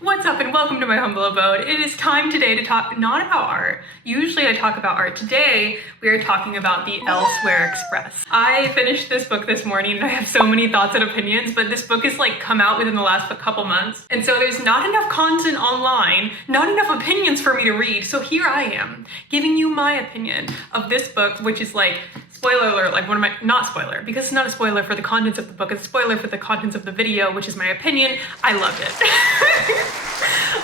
What's up and welcome to my humble abode. It is time today to talk not about art. Usually I talk about art. Today we are talking about the Elsewhere Express. I finished this book this morning and I have so many thoughts and opinions, but this book has like come out within the last couple months. And so there's not enough content online, not enough opinions for me to read. So here I am giving you my opinion of this book, which is like, spoiler alert, like one of my, not spoiler, because it's not a spoiler for the contents of the book, it's a spoiler for the contents of the video, which is my opinion. I loved it.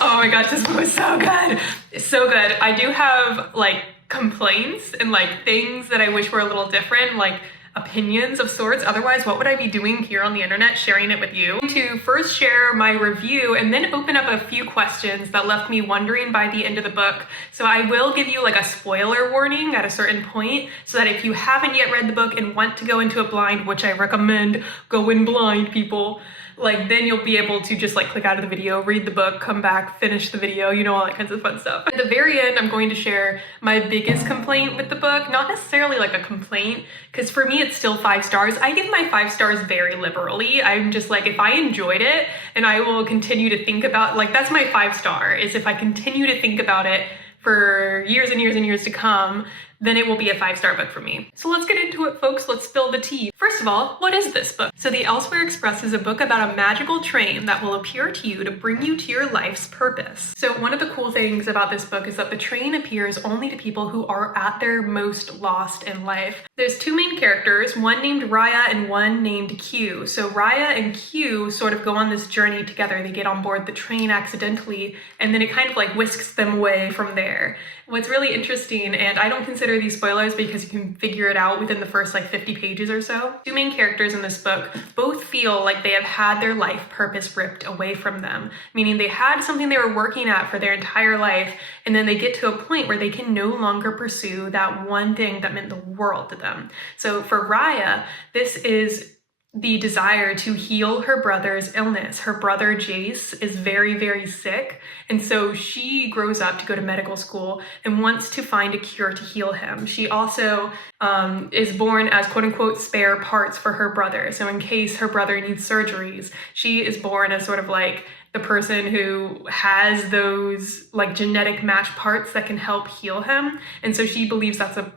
Oh my gosh, this book was so good. It's so good. I do have like complaints and like things that I wish were a little different, like opinions of sorts. Otherwise, what would I be doing here on the internet sharing it with you? To first share my review and then open up a few questions that left me wondering by the end of the book. So I will give you like a spoiler warning at a certain point so that if you haven't yet read the book and want to go into it blind, which I recommend, go in blind, people, like then you'll be able to just like click out of the video, read the book, come back, finish the video, you know, all that kinds of fun stuff. At the very end, I'm going to share my biggest complaint with the book, not necessarily like a complaint, because for me, it's still 5 stars. I give my 5 stars very liberally. I'm just like, if I enjoyed it and I will continue to think about, like that's my 5 star, is if I continue to think about it for years and years and years to come, then it will be a 5-star book for me. So let's get into it, folks. Let's spill the tea. First of all, what is this book? So The Elsewhere Express is a book about a magical train that will appear to you to bring you to your life's purpose. So one of the cool things about this book is that the train appears only to people who are at their most lost in life. There's 2 main characters, one named Raya and one named Q. So Raya and Q sort of go on this journey together. They get on board the train accidentally, and then it kind of like whisks them away from there. What's really interesting, and I don't consider these spoilers because you can figure it out within the first like 50 pages or so. 2 main characters in this book both feel like they have had their life purpose ripped away from them, meaning they had something they were working at for their entire life, and then they get to a point where they can no longer pursue that one thing that meant the world to them. So for Raya, this is the desire to heal her brother's illness. Her brother Jace is very, very sick, and so she grows up to go to medical school and wants to find a cure to heal him. She also is born as quote-unquote spare parts for her brother. So in case her brother needs surgeries, she is born as sort of like the person who has those like genetic match parts that can help heal him. And so she believes that's a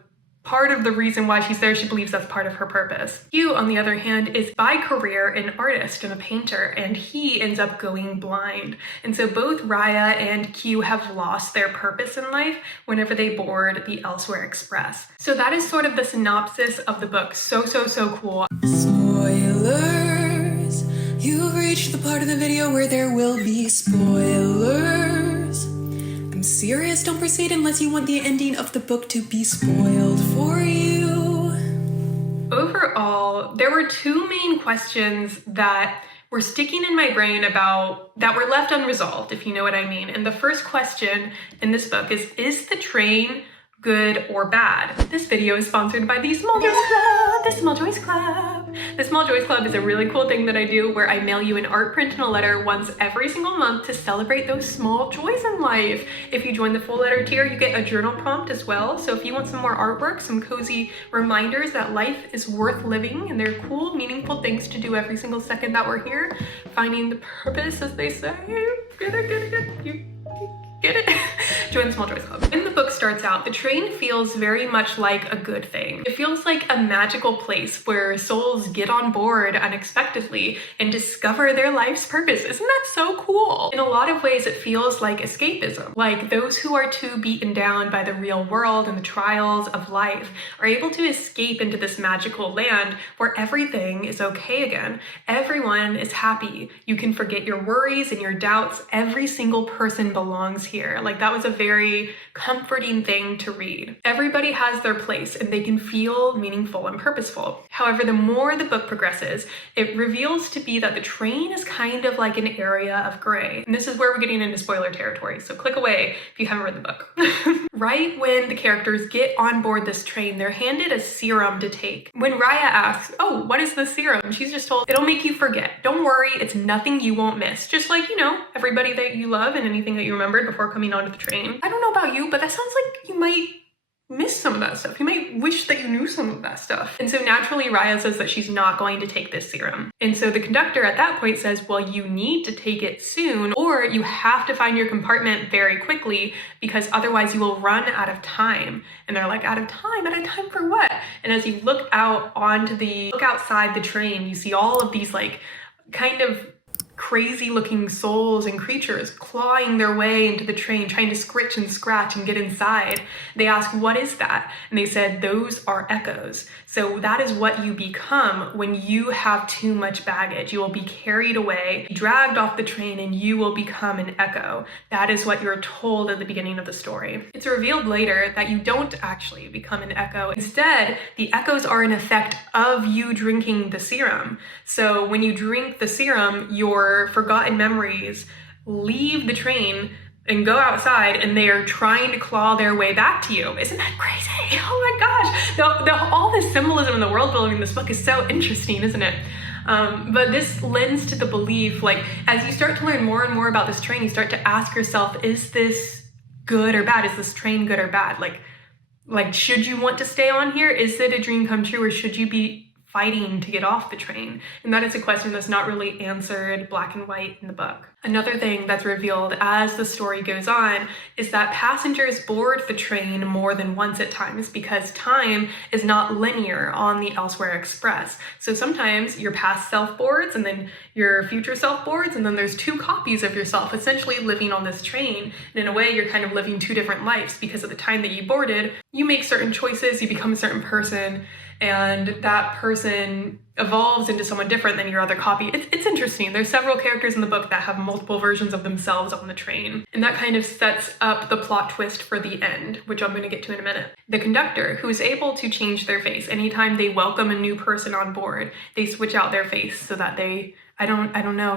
part of the reason why she's there. She believes that's part of her purpose. Q, on the other hand, is by career an artist and a painter, and he ends up going blind. And so both Raya and Q have lost their purpose in life whenever they board the Elsewhere Express. So that is sort of the synopsis of the book. So cool. Spoilers! You've reached the part of the video where there will be spoilers. I'm serious, don't proceed unless you want the ending of the book to be spoiled for you. Overall, there were 2 main questions that were sticking in my brain that were left unresolved, if you know what I mean. And the first question in this book is the train good or bad? This video is sponsored by the Small Joys Club. The Small Joys Club. The Small Joys Club is a really cool thing that I do where I mail you an art print and a letter once every single month to celebrate those small joys in life. If you join the full letter tier, you get a journal prompt as well. So if you want some more artwork, some cozy reminders that life is worth living and there are cool, meaningful things to do every single second that we're here, finding the purpose, as they say. Get it? Join the Small Joys Club. When the book starts out, the train feels very much like a good thing. It feels like a magical place where souls get on board unexpectedly and discover their life's purpose. Isn't that so cool? In a lot of ways, it feels like escapism. Like those who are too beaten down by the real world and the trials of life are able to escape into this magical land where everything is okay again. Everyone is happy. You can forget your worries and your doubts. Every single person belongs here. Like that was a very comforting thing to read. Everybody has their place and they can feel meaningful and purposeful. However, the more the book progresses, it reveals to be that the train is kind of like an area of gray. And this is where we're getting into spoiler territory, so click away if you haven't read the book. Right when the characters get on board this train, they're handed a serum to take. When Raya asks, oh, what is the serum? She's just told, it'll make you forget. Don't worry, it's nothing you won't miss. Just like, you know, everybody that you love and anything that you remembered before coming onto the train. I don't know about you, but that sounds like you might miss some of that stuff. You might wish that you knew some of that stuff. And so naturally, Raya says that she's not going to take this serum. And so the conductor at that point says, well, you need to take it soon, or you have to find your compartment very quickly, because otherwise you will run out of time. And they're like, out of time? Out of time for what? And as you look outside the train, you see all of these like kind of crazy looking souls and creatures clawing their way into the train, trying to scritch and scratch and get inside. They ask, what is that? And they said, those are echoes. So that is what you become when you have too much baggage. You will be carried away, dragged off the train, and you will become an echo. That is what you're told at the beginning of the story. It's revealed later that you don't actually become an echo. Instead, the echoes are an effect of you drinking the serum. So when you drink the serum, your forgotten memories leave the train and go outside, and they are trying to claw their way back to you. Isn't that crazy? Oh my gosh. All this symbolism in the world building in this book is so interesting, isn't it? But this lends to the belief, like, as you start to learn more and more about this train, you start to ask yourself, is this good or bad? Is this train good or bad? Like, should you want to stay on here? Is it a dream come true, or should you be fighting to get off the train? And that is a question that's not really answered black and white in the book. Another thing that's revealed as the story goes on is that passengers board the train more than once at times, because time is not linear on the Elsewhere Express. So sometimes your past self boards, and then your future self boards, and then there's two copies of yourself essentially living on this train. And in a way, you're kind of living two different lives, because at the time that you boarded, you make certain choices, you become a certain person, and that person evolves into someone different than your other copy. It's interesting. There's several characters in the book that have multiple versions of themselves on the train. And that kind of sets up the plot twist for the end, which I'm going to get to in a minute. The conductor, who is able to change their face anytime they welcome a new person on board, they switch out their face so that I don't know,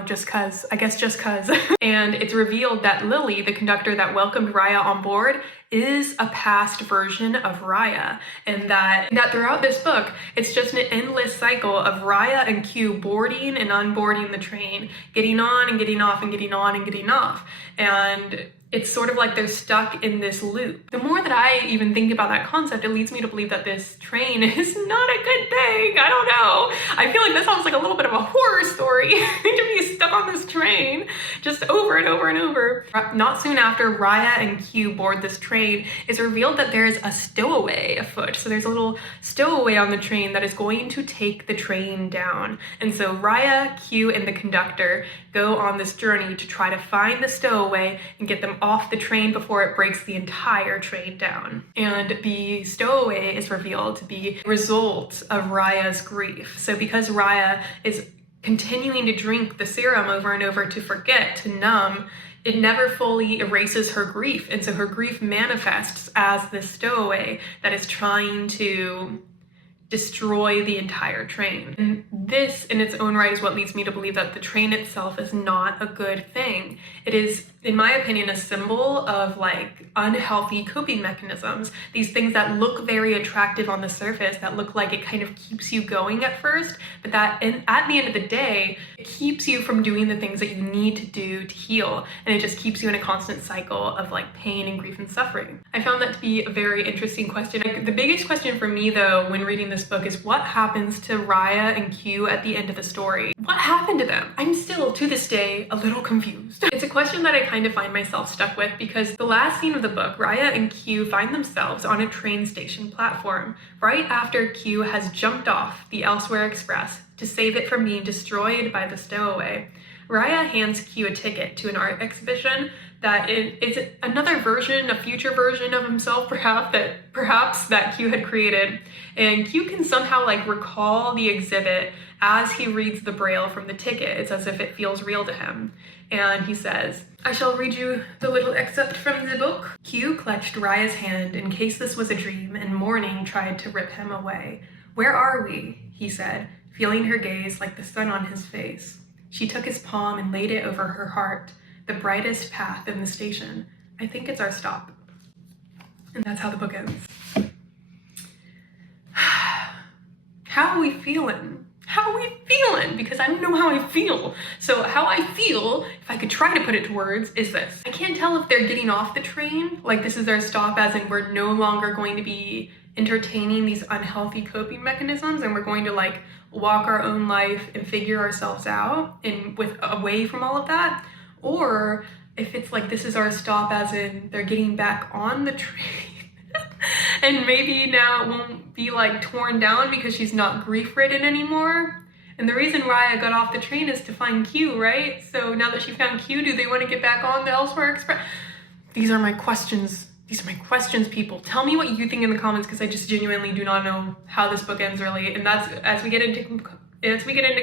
I guess just cause. And it's revealed that Lily, the conductor that welcomed Raya on board, is a past version of Raya. And that throughout this book, it's just an endless cycle of Raya and Q boarding and unboarding the train, getting on and getting off and getting on and getting off. And it's sort of like they're stuck in this loop. The more that I even think about that concept, it leads me to believe that this train is not a good thing. I don't know. I feel like this sounds like a little bit of a horror story to be stuck on this train just over and over and over. Not soon after Raya and Q board this train, it's revealed that there's a stowaway afoot. So there's a little stowaway on the train that is going to take the train down. And so Raya, Q, and the conductor go on this journey to try to find the stowaway and get them off the train before it breaks the entire train down. And the stowaway is revealed to be a result of Raya's grief. So because Raya is continuing to drink the serum over and over to forget, to numb, it never fully erases her grief. And so her grief manifests as this stowaway that is trying to destroy the entire train. And this in its own right is what leads me to believe that the train itself is not a good thing. It is, in my opinion, a symbol of like unhealthy coping mechanisms. These things that look very attractive on the surface, that look like it kind of keeps you going at first, but that at the end of the day, it keeps you from doing the things that you need to do to heal. And it just keeps you in a constant cycle of like pain and grief and suffering. I found that to be a very interesting question. The biggest question for me though, when reading this book, is what happens to Raya and Q at the end of the story? What happened to them? I'm still, to this day, a little confused. It's a question that I kind of find myself stuck with, because the last scene of the book, Raya and Q find themselves on a train station platform right after Q has jumped off the Elsewhere Express to save it from being destroyed by the stowaway. Raya hands Q a ticket to an art exhibition that is another version, a future version of himself, perhaps that Q had created. And Q can somehow like recall the exhibit as he reads the braille from the ticket. It's as if it feels real to him. And he says, "I shall read you the little excerpt from the book." Q clutched Raya's hand in case this was a dream, and mourning tried to rip him away. "Where are we?" he said, feeling her gaze like the sun on his face. She took his palm and laid it over her heart. "The brightest path in the station. I think it's our stop." And that's how the book ends. How are we feeling? how are we feeling? Because I don't know how I feel. So how I feel, if I could try to put it to words, is this. I can't tell if they're getting off the train, like this is their stop as in we're no longer going to be entertaining these unhealthy coping mechanisms and we're going to like walk our own life and figure ourselves out and away from all of that, or if it's like this is our stop as in they're getting back on the train and maybe now it won't be like torn down because she's not grief-ridden anymore. And the reason Raya got off the train is to find Q, right? So now that she found Q, do they want to get back on the Elsewhere Express? These are my questions. These are my questions, people. Tell me what you think in the comments because I just genuinely do not know how this book ends really. And that's as we get into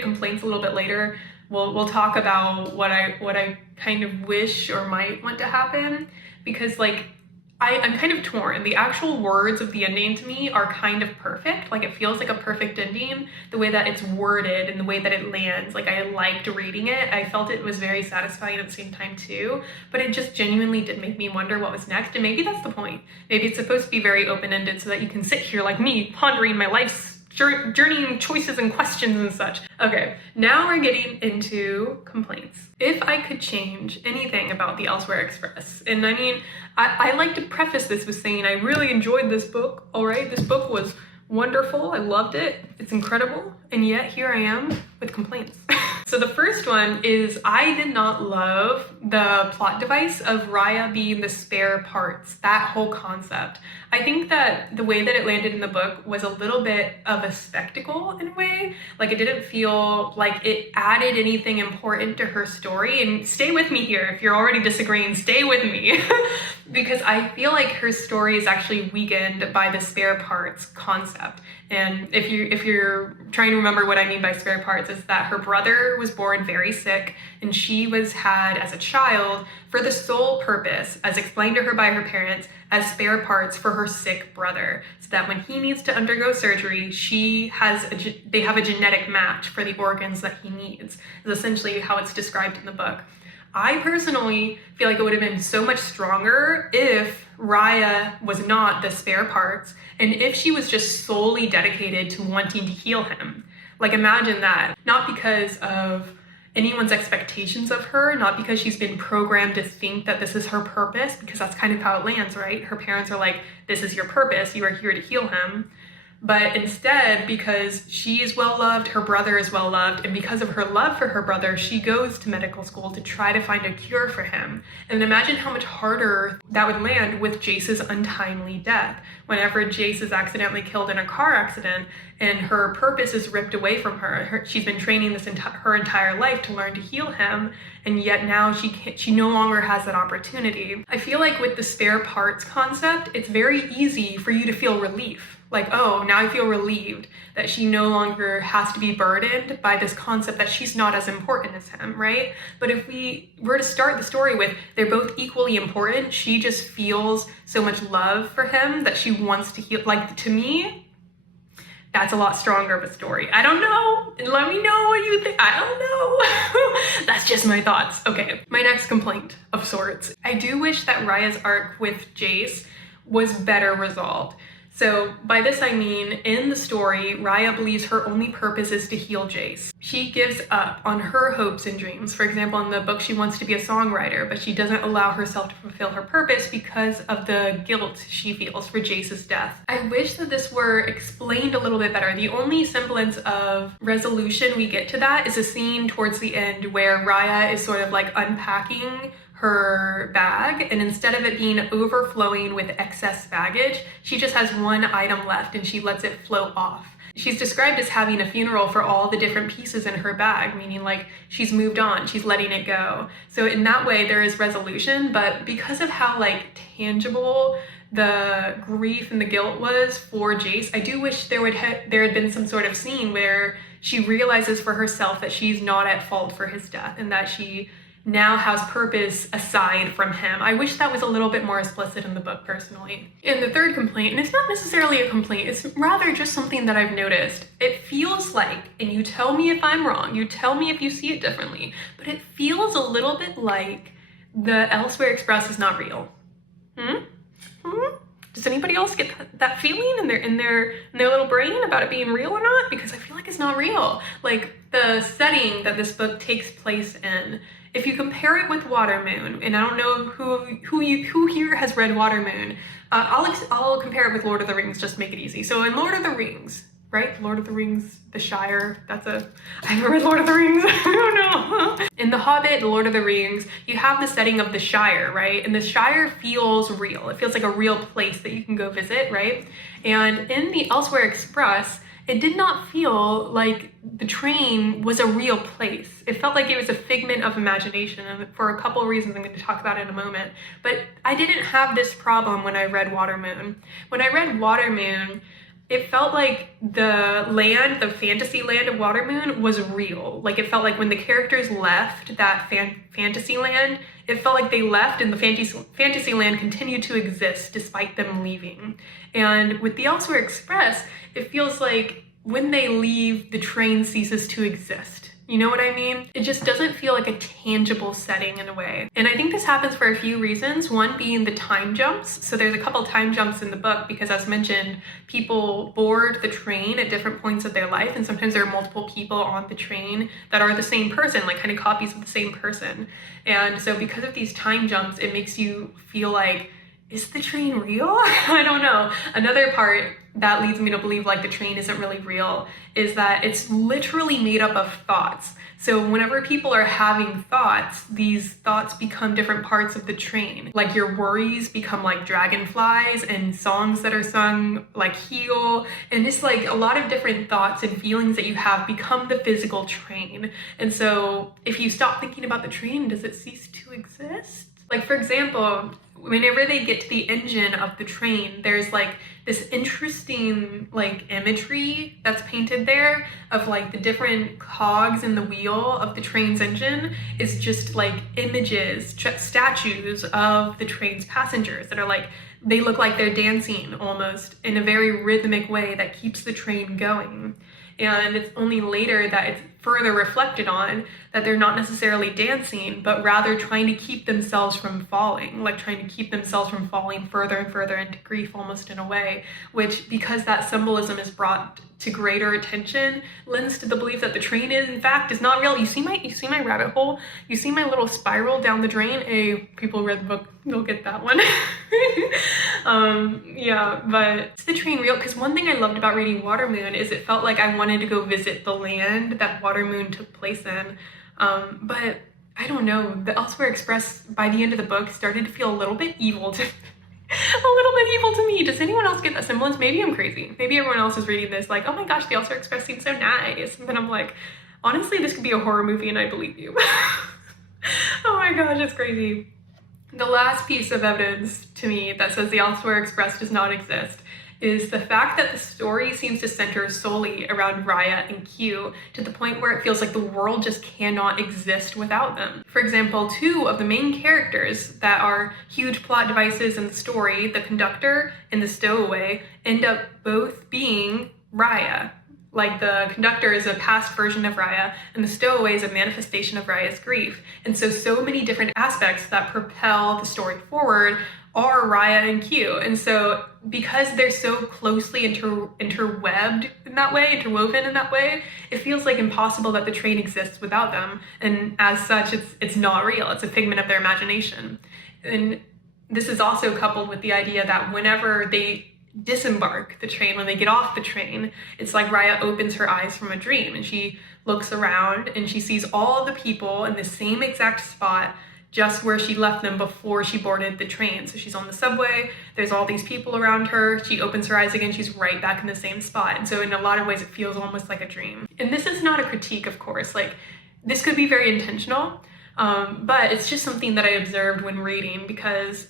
complaints a little bit later, we'll talk about what I kind of wish or might want to happen, because like I'm kind of torn. The actual words of the ending to me are kind of perfect. Like it feels like a perfect ending, the way that it's worded and the way that it lands. Like I liked reading it. I felt it was very satisfying at the same time too, but it just genuinely did make me wonder what was next. And maybe that's the point. Maybe it's supposed to be very open-ended so that you can sit here like me pondering my life's journeying choices and questions and such. Okay, now we're getting into complaints. If I could change anything about the Elsewhere Express, and I mean, I like to preface this with saying I really enjoyed this book, all right? This book was wonderful, I loved it, it's incredible, and yet here I am with complaints. So the first one is I did not love the plot device of Raya being the spare parts, that whole concept. I think that the way that it landed in the book was a little bit of a spectacle in a way. Like it didn't feel like it added anything important to her story. And stay with me here. If you're already disagreeing, stay with me. Because I feel like her story is actually weakened by the spare parts concept. And if you're trying to remember what I mean by spare parts, is that her brother was born very sick and she was had as a child for the sole purpose, as explained to her by her parents, as spare parts for her sick brother, so that when he needs to undergo surgery, they have a genetic match for the organs that he needs, is essentially how it's described in the book. I personally feel like it would have been so much stronger if Raya was not the spare parts and if she was just solely dedicated to wanting to heal him. Like imagine that, not because of anyone's expectations of her, not because she's been programmed to think that this is her purpose, because that's kind of how it lands, right? Her parents are like, this is your purpose, you are here to heal him. But instead, because she is well-loved, her brother is well-loved, and because of her love for her brother, she goes to medical school to try to find a cure for him. And imagine how much harder that would land with Jace's untimely death. Whenever Jace is accidentally killed in a car accident and her purpose is ripped away from her, she's been training her entire life to learn to heal him, and yet now she no longer has that opportunity. I feel like with the spare parts concept, it's very easy for you to feel relief. Like, oh, now I feel relieved that she no longer has to be burdened by this concept that she's not as important as him, right? But if we were to start the story with they're both equally important, she just feels so much love for him that she wants to heal. Like, to me, that's a lot stronger of a story. I don't know. Let me know what you think. I don't know. That's just my thoughts. Okay, my next complaint of sorts. I do wish that Raya's arc with Jace was better resolved. So by this I mean, in the story, Raya believes her only purpose is to heal Jace. She gives up on her hopes and dreams. For example, in the book, she wants to be a songwriter, but she doesn't allow herself to fulfill her purpose because of the guilt she feels for Jace's death. I wish that this were explained a little bit better. The only semblance of resolution we get to that is a scene towards the end where Raya is sort of like unpacking her bag, and instead of it being overflowing with excess baggage, she just has one item left and she lets it float off. She's described as having a funeral for all the different pieces in her bag, meaning like she's moved on, she's letting it go. So in that way there is resolution, but because of how like tangible the grief and the guilt was for Jace, I do wish there had been some sort of scene where she realizes for herself that she's not at fault for his death and that she now has purpose aside from him. I wish that was a little bit more explicit in the book, personally. And the third complaint, and it's not necessarily a complaint, it's rather just something that I've noticed. It feels like, and you tell me if I'm wrong, you tell me if you see it differently, but it feels a little bit like the Elsewhere Express is not real. Does anybody else get that feeling in their little brain about it being real or not? Because I feel like it's not real. Like the setting that this book takes place in, if you compare it with Watermoon, and I don't know who here has read Watermoon, I'll compare it with Lord of the Rings just to make it easy. So in Lord of the Rings, right? Lord of the Rings, The Shire, I haven't read Lord of the Rings, I don't know. In The Hobbit, Lord of the Rings, you have the setting of the Shire, right? And the Shire feels real. It feels like a real place that you can go visit, right? And in the Elsewhere Express, it did not feel like the train was a real place. It felt like it was a figment of imagination, and for a couple of reasons I'm going to talk about in a moment. But I didn't have this problem when I read Watermoon. When I read Watermoon, it felt like the land, the fantasy land of Watermoon was real. Like it felt like when the characters left that fantasy land, it felt like they left and the fantasy land continued to exist despite them leaving. And with the Elsewhere Express, it feels like when they leave, the train ceases to exist. You know what I mean? It just doesn't feel like a tangible setting in a way. And I think this happens for a few reasons. One being the time jumps. So there's a couple time jumps in the book because, as mentioned, people board the train at different points of their life, and sometimes there are multiple people on the train that are the same person, like kind of copies of the same person. And so because of these time jumps, it makes you feel like, is the train real? I don't know. Another part that leads me to believe like the train isn't really real is that it's literally made up of thoughts. So whenever people are having thoughts, these thoughts become different parts of the train. Like your worries become like dragonflies, and songs that are sung like heal, and it's like a lot of different thoughts and feelings that you have become the physical train. And so if you stop thinking about the train, does it cease to exist? Like for example, whenever they get to the engine of the train, there's like this interesting like imagery that's painted there of like the different cogs in the wheel of the train's engine is just like images, statues of the train's passengers that are like, they look like they're dancing almost in a very rhythmic way that keeps the train going. And it's only later that it's further reflected on that they're not necessarily dancing, but rather trying to keep themselves from falling, like trying to keep themselves from falling further and further into grief almost in a way, which, because that symbolism is brought to greater attention, lends to the belief that the train in fact is not real. You see my rabbit hole? You see my little spiral down the drain? Hey, people who read the book, you'll get that one. Yeah, but is the train real? Because one thing I loved about reading Watermoon is it felt like I wanted to go visit the land that Watermoon took place in. But I don't know, the Elsewhere Express by the end of the book started to feel a little bit evil to me. Does anyone else get that semblance? Maybe I'm crazy. Maybe everyone else is reading this like, oh my gosh, the Elsewhere Express seems so nice. And then I'm like, honestly, this could be a horror movie and I believe you. Oh my gosh, it's crazy. The last piece of evidence to me that says the Elsewhere Express does not exist is the fact that the story seems to center solely around Raya and Q, to the point where it feels like the world just cannot exist without them. For example, two of the main characters that are huge plot devices in the story, the conductor and the stowaway, end up both being Raya. Like the conductor is a past version of Raya, and the stowaway is a manifestation of Raya's grief. And so many different aspects that propel the story forward are Raya and Q. And so because they're so closely interwoven in that way, it feels like impossible that the train exists without them. And as such, it's not real. It's a figment of their imagination. And this is also coupled with the idea that whenever they disembark the train, when they get off the train, it's like Raya opens her eyes from a dream and she looks around and she sees all the people in the same exact spot just where she left them before she boarded the train. So she's on the subway, there's all these people around her, she opens her eyes again, she's right back in the same spot. And so in a lot of ways it feels almost like a dream. And this is not a critique, of course, like this could be very intentional, but it's just something that I observed when reading, because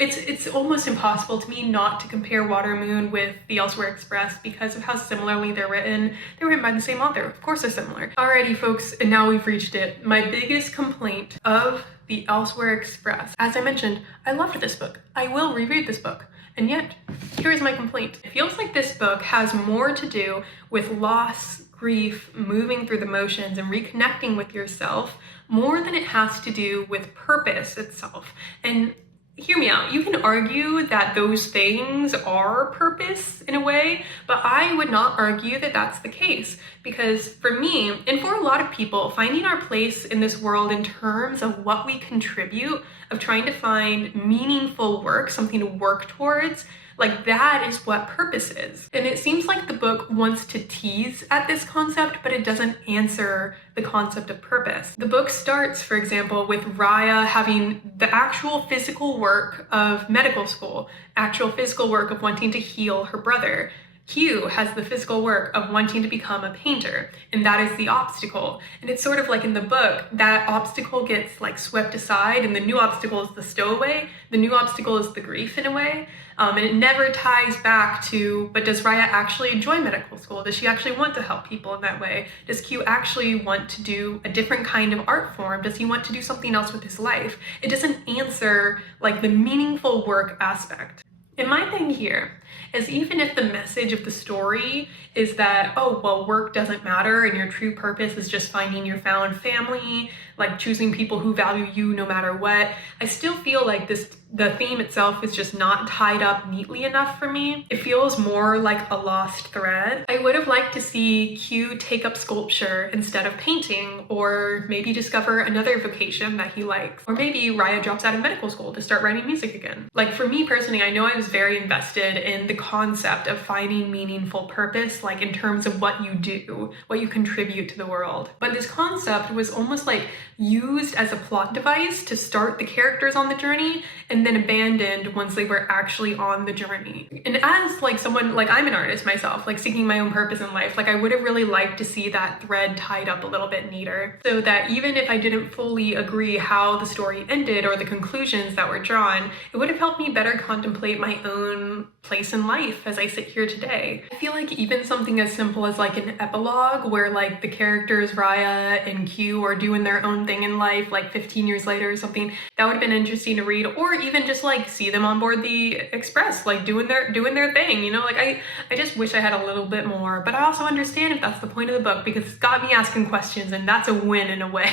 it's almost impossible to me not to compare Watermoon with the Elsewhere Express because of how similarly they're written. They're written by the same author. Of course they're similar. Alrighty, folks, and now we've reached it. My biggest complaint of the Elsewhere Express. As I mentioned, I loved this book. I will reread this book. And yet, here's my complaint. It feels like this book has more to do with loss, grief, moving through the motions, and reconnecting with yourself more than it has to do with purpose itself. And hear me out. You can argue that those things are purpose in a way, but I would not argue that that's the case. Because for me, and for a lot of people, finding our place in this world in terms of what we contribute, of trying to find meaningful work, something to work towards, like that is what purpose is. And it seems like the book wants to tease at this concept, but it doesn't answer the concept of purpose. The book starts, for example, with Raya having the actual physical work of medical school, actual physical work of wanting to heal her brother. Q has the physical work of wanting to become a painter, and that is the obstacle. And it's sort of like in the book, that obstacle gets like swept aside, and the new obstacle is the stowaway. The new obstacle is the grief in a way. And it never ties back to, but does Raya actually enjoy medical school? Does she actually want to help people in that way? Does Q actually want to do a different kind of art form? Does he want to do something else with his life? It doesn't answer like the meaningful work aspect. And my thing here is, even if the message of the story is that, oh, well, work doesn't matter and your true purpose is just finding your found family, like choosing people who value you no matter what, I still feel like the theme itself is just not tied up neatly enough for me. It feels more like a lost thread. I would have liked to see Q take up sculpture instead of painting, or maybe discover another vocation that he likes. Or maybe Raya drops out of medical school to start writing music again. Like for me personally, I know I was very invested in the concept of finding meaningful purpose, like in terms of what you do, what you contribute to the world. But this concept was almost like used as a plot device to start the characters on the journey and then abandoned once they were actually on the journey. And as like someone, like I'm an artist myself, like seeking my own purpose in life, like I would have really liked to see that thread tied up a little bit neater, so that even if I didn't fully agree how the story ended or the conclusions that were drawn, it would have helped me better contemplate my own place in life as I sit here today. I feel like even something as simple as like an epilogue where like the characters Raya and Q are doing their own thing in life like 15 years later or something, that would have been interesting to read. Or even just like see them on board the express, like doing their thing, you know? Like I just wish I had a little bit more, but I also understand if that's the point of the book, because it's got me asking questions, and that's a win in a way.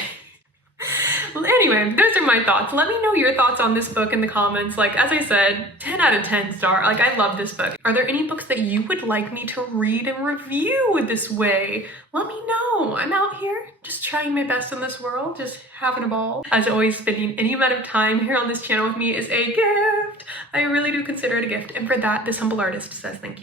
Well, anyway, those are my thoughts. Let me know your thoughts on this book in the comments. Like, as I said, 10 out of 10 star. Like, I love this book. Are there any books that you would like me to read and review this way? Let me know. I'm out here just trying my best in this world, just having a ball. As always, spending any amount of time here on this channel with me is a gift. I really do consider it a gift. And for that, this humble artist says thank you.